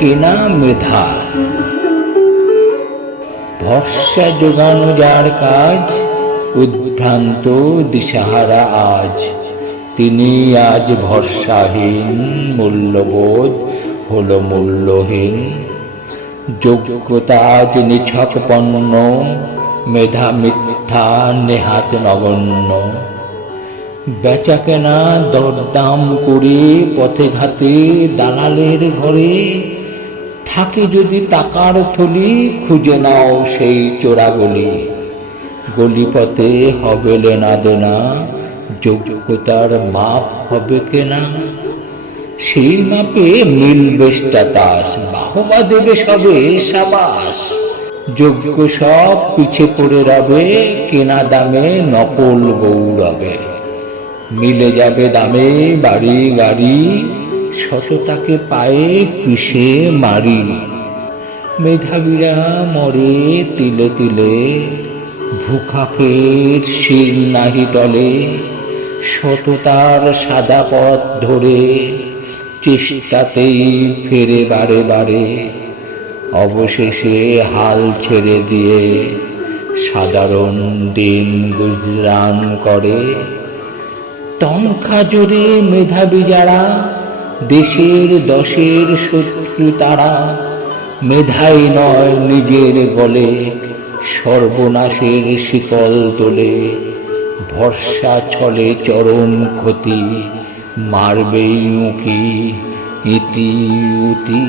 কেনা মেধা? ভরসা যোগানো যার কাজ, উদ্ভ্রান্ত দিশাহারা আজ। তিনি আজ ভরসাহীন, মূল্যবোধ হলো মূল্যহীন। যোগ্যতা আজ নিছক পণ্য, মেধা মিথ্যা নেহাত নগণ্য। বেচা কেনা দরদাম করে, পথে ঘাতে দালালের ঘরে থাকে যদি টাকার থলি খুঁজে নাও সেই চোরাগলি। গলিপথে হবে লেনা দেনা, যোগ্যতার মাপ হবে কেনা সেই মাপে মিলবে স্ট্যাটাস বাহবা দেবে সবে সাবাস। যোগ্য সব পিছে পড়ে রবে, কেনা দামে নকল গৌরবে। মিলে যাবে দামে বাড়ি গাড়ি শতটাকে পায়ে পিষে মারি। মেধাবীরা মরে তিলে তিলে, ভুখা পেট শির নাহি টলে। সততার সাদা পথ ধরে চেষ্টাতেই ফেরে বারে বারে। অবশেষে হাল ছেড়ে দিয়ে সাধারণ দিন গুজরান করে। টঙ্কা জোরে মেধাবী যারা দেশের দশের শত্রু তারা, মেধাই নয় নিজের বলে, সর্বনাশের শিকল তোলে। ভরসা ছলে চরম ক্ষতি, মারবেই উকি, ইতি উতি।